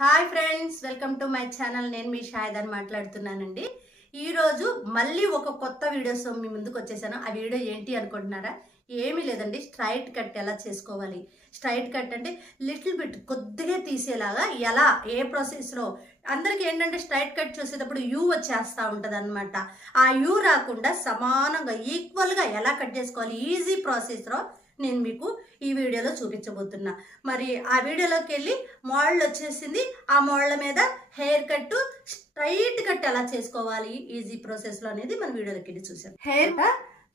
Hi friends, welcome to my channel. నేను మీ షాయిదాని మాట్లాడుతున్నానండి. ఈరోజు మళ్ళీ ఒక కొత్త వీడియోస్ మీ ముందుకు వచ్చేసాను. ఆ వీడియో ఏంటి అనుకుంటున్నారా? ఏమీ లేదండి, స్ట్రైట్ కట్ ఎలా చేసుకోవాలి. స్ట్రైట్ కట్ అంటే లిటిల్ బిట్ కొద్దిగా తీసేలాగా ఎలా, ఏ ప్రాసెస్లో. అందరికీ ఏంటంటే స్ట్రైట్ కట్ చూసేటప్పుడు యూ వచ్చేస్తూ ఉంటుంది అనమాట. ఆ యూ రాకుండా సమానంగా ఈక్వల్గా ఎలా కట్ చేసుకోవాలి ఈజీ ప్రాసెస్లో నేను మీకు ఈ వీడియోలో చూపించబోతున్నా. మరి ఆ వీడియోలోకి వెళ్ళి మోడల్ వచ్చేసింది. ఆ మోడల్ మీద హెయిర్ కట్, స్ట్రైట్ కట్ ఎలా చేసుకోవాలి ఈజీ ప్రాసెస్లో అనేది మన వీడియోలోకి వెళ్ళి చూసాం. హెయిర్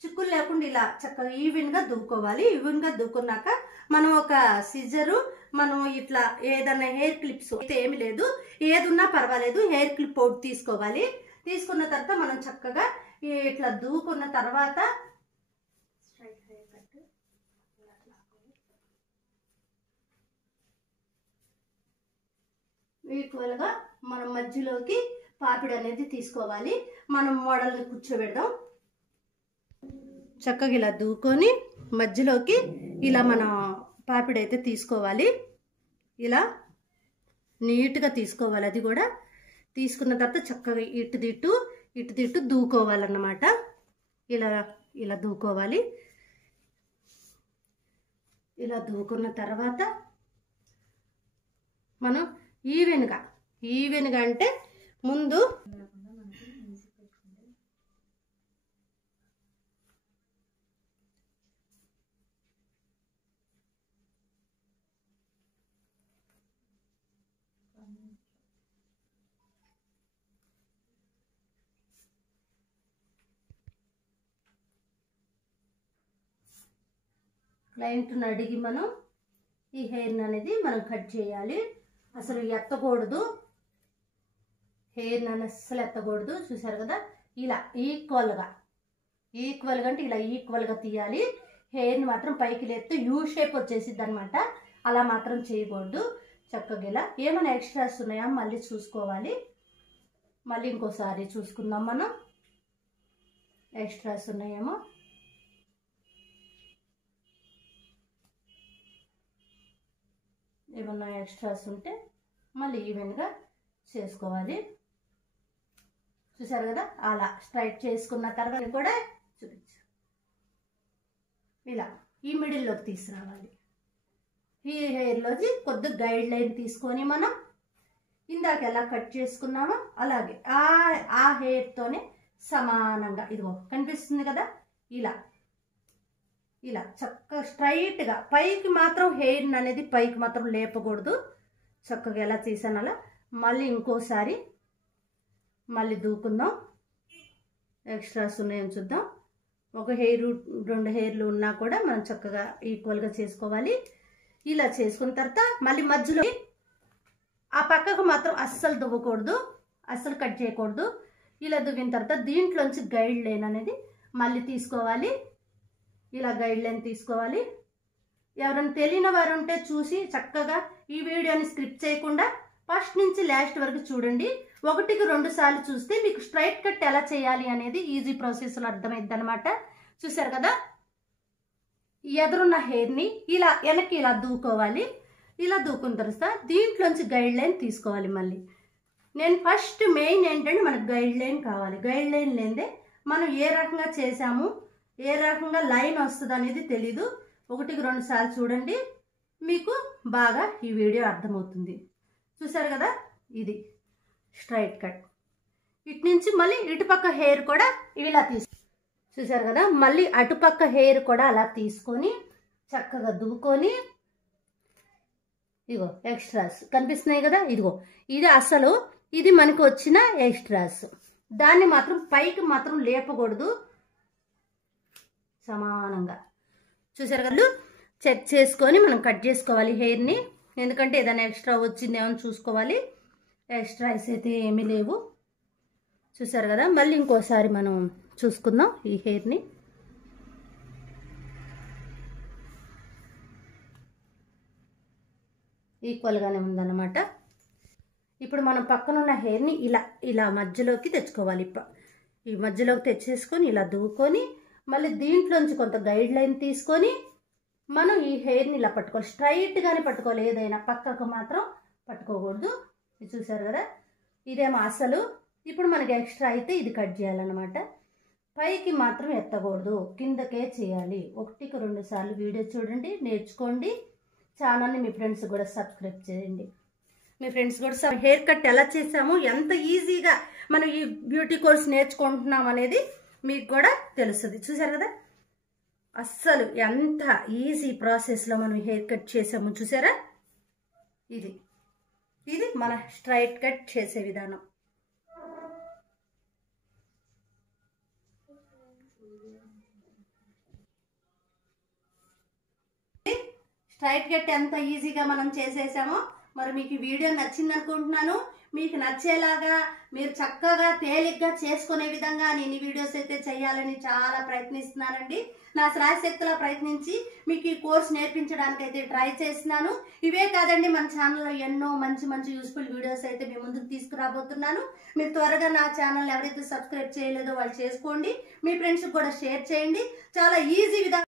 చిక్కులు లేకుండా ఇలా చక్కగా ఈవెన్గా దువ్వుకోవాలి. ఈవెన్గా దువ్వుకున్నాక మనం ఒక సిజరు, మనం ఇట్లా ఏదన్నా హెయిర్ క్లిప్స్ అయితే ఏమి లేదు, ఏదున్నా పర్వాలేదు, హెయిర్ క్లిప్ ఒకటి తీసుకోవాలి. తీసుకున్న తర్వాత మనం చక్కగా ఇట్లా దువ్వుకున్న తర్వాత ఈక్వల్గా మనం మధ్యలోకి పాపిడి అనేది తీసుకోవాలి. మనం మోడల్ని కూర్చోబెడదాం. చక్కగా ఇలా దూకొని మధ్యలోకి ఇలా మనం పాపిడి అయితే తీసుకోవాలి. ఇలా నీట్గా తీసుకోవాలి. అది కూడా తీసుకున్న తర్వాత చక్కగా ఇటు దిట్టు దూకోవాలన్నమాట. ఇలా ఇలా దూకోవాలి. ఇలా దూకున్న తర్వాత మనం ఈవెన్గా అంటే ముందు క్లయింట్ని అడిగి మనం ఈ హెయిర్ని అనేది మనం కట్ చేయాలి. అసలు ఎత్తకూడదు, హెయిర్ని అసలు ఎత్తకూడదు. చూసారు కదా, ఇలా ఈక్వల్గా అంటే ఇలా ఈక్వల్గా తీయాలి. హెయిర్ని మాత్రం పైకి లేస్తే యూ షేప్ వచ్చేసిద్ది అనమాట. అలా మాత్రం చేయకూడదు. చక్కగా ఇలా ఏమైనా ఎక్స్ట్రాస్ ఉన్నాయా మళ్ళీ చూసుకోవాలి. మళ్ళీ ఇంకోసారి చూసుకుందాం మనం, ఎక్స్ట్రాస్ ఉన్నాయేమో. ఏమన్నా ఎక్స్ట్రాస్ ఉంటే మళ్ళీ ఈవెన్గా చేసుకోవాలి. చూసారు కదా, అలా స్ట్రైట్ చేసుకున్న తర్వాత కూడా చూపించు, ఇలా ఈ మిడిల్లోకి తీసుకురావాలి. ఈ హెయిర్లోకి కొద్ది గైడ్ లైన్ తీసుకొని మనం ఇందాక ఎలా కట్ చేసుకున్నామో అలాగే ఆ హెయిర్తోనే సమానంగా, ఇదిగో కనిపిస్తుంది కదా, ఇలా చక్కగా స్ట్రైట్గా పైకి మాత్రం హెయిర్ అనేది పైకి మాత్రం లేపకూడదు. చక్కగా ఎలా తీసాను అలా మళ్ళీ ఇంకోసారి మళ్ళీ దూకుందాం. ఎక్స్ట్రాస్ ఉన్నాయని చూద్దాం. ఒక హెయిర్, 2 హెయిర్లు ఉన్నా కూడా మనం చక్కగా ఈక్వల్గా చేసుకోవాలి. ఇలా చేసుకున్న తర్వాత మళ్ళీ మధ్యలో ఆ పక్కకు మాత్రం అస్సలు దువ్వకూడదు, అస్సలు కట్ చేయకూడదు. ఇలా దువ్విన తర్వాత దీంట్లోంచి గైడ్ లైన్ అనేది మళ్ళీ తీసుకోవాలి. ఇలా గైడ్ లైన్ తీసుకోవాలి. ఎవరైనా తెలియని వారు ఉంటే చూసి చక్కగా ఈ వీడియోని స్క్రిప్ట్ చేయకుండా ఫస్ట్ నుంచి లాస్ట్ వరకు చూడండి. 1కి 2 సార్లు చూస్తే మీకు స్ట్రైట్ కట్ ఎలా చేయాలి అనేది ఈజీ ప్రాసెస్లో అర్థమైద్ది అనమాట. చూసారు కదా, ఎదురున్న హెయిర్ని ఇలా వెనక్కి ఇలా దూకోవాలి. ఇలా దూకున్న తర్వాత దీంట్లోంచి గైడ్ లైన్ తీసుకోవాలి. మళ్ళీ నేను ఫస్ట్ మెయిన్ ఏంటంటే మనకు గైడ్ లైన్ కావాలి. గైడ్ లైన్ లేదే మనం ఏ రకంగా చేసాము, ఏ రకంగా లైన్ వస్తుంది అనేది తెలీదు. 1కి 2 సార్లు చూడండి, మీకు బాగా ఈ వీడియో అర్థమవుతుంది. చూసారు కదా, ఇది స్ట్రైట్ కట్. ఇటు నుంచి మళ్ళీ ఇటుపక్క హెయిర్ కూడా ఇలా చూసారు కదా, మళ్ళీ అటుపక్క హెయిర్ కూడా అలా తీసుకొని చక్కగా దువ్వుకొని, ఇదిగో ఎక్స్ట్రాస్ కనిపిస్తున్నాయి కదా, ఇదిగో ఇది అసలు ఇది మనకు వచ్చిన ఎక్స్ట్రాస్. దాన్ని మాత్రం పైకి మాత్రం లేపకూడదు, సమానంగా. చూసారు కదా, చెక్ చేసుకొని మనం కట్ చేసుకోవాలి హెయిర్ని. ఎందుకంటే ఏదైనా ఎక్స్ట్రా వచ్చిందేమో చూసుకోవాలి. ఎక్స్ట్రాస్ అయితే ఏమీ లేవు. చూసారు కదా, మళ్ళీ ఇంకోసారి మనం చూసుకుందాం ఈ హెయిర్ని. ఈక్వల్గానే ఉందన్నమాట. ఇప్పుడు మనం పక్కనున్న హెయిర్ని ఇలా మధ్యలోకి తెచ్చుకోవాలి. ఈ మధ్యలోకి తెచ్చేసుకొని ఇలా దువ్వుకొని మళ్ళీ దీంట్లోంచి కొంత గైడ్ లైన్ తీసుకొని మనం ఈ హెయిర్ని ఇలా పట్టుకోవాలి. స్ట్రైట్గానే పట్టుకోవాలి, ఏదైనా పక్కకు మాత్రం పట్టుకోకూడదు. ఇది చూసారు కదా, ఇదేమో అసలు. ఇప్పుడు మనకి ఎక్స్ట్రా అయితే ఇది కట్ చేయాలన్నమాట. పైకి మాత్రం ఎత్తకూడదు, కిందకే చేయాలి. 1-2 సార్లు వీడియో చూడండి, నేర్చుకోండి. ఛానల్ని మీ ఫ్రెండ్స్ కూడా సబ్స్క్రైబ్ చేయండి. మీ ఫ్రెండ్స్ కూడా హెయిర్ కట్ ఎలా చేసాము, ఎంత ఈజీగా మనం ఈ బ్యూటీ కోర్స్ నేర్చుకుంటున్నాం అనేది మీకు కూడా తెలుస్తుంది. చూసారు కదా, అస్సలు ఎంత ఈజీ ప్రాసెస్లో మనం హెయిర్ కట్ చేసాము. చూసారా, ఇది మన స్ట్రైట్ కట్ చేసే విధానం. స్ట్రైట్ కట్ ఎంత ఈజీగా మనం చేసేసామో. మరి మీకు ఈ వీడియో నచ్చింది అనుకుంటున్నాను. మీకు నచ్చేలాగా మీరు చక్కగా తేలిగ్గా చేసుకునే విధంగా నేను ఈ వీడియోస్ అయితే చేయాలని చాలా ప్రయత్నిస్తున్నానండి. నా శ్రాయశక్తిలా ప్రయత్నించి మీకు ఈ కోర్స్ నేర్పించడానికి అయితే ట్రై చేస్తున్నాను. ఇవే కాదండి, మన ఛానల్లో ఎన్నో మంచి యూస్ఫుల్ వీడియోస్ అయితే మీ ముందుకు తీసుకురాబోతున్నాను. మీరు త్వరగా నా ఛానల్ ఎవరైతే సబ్స్క్రైబ్ చేయలేదో వాళ్ళు చేసుకోండి. మీ ఫ్రెండ్స్కి కూడా షేర్ చేయండి. చాలా ఈజీ విధంగా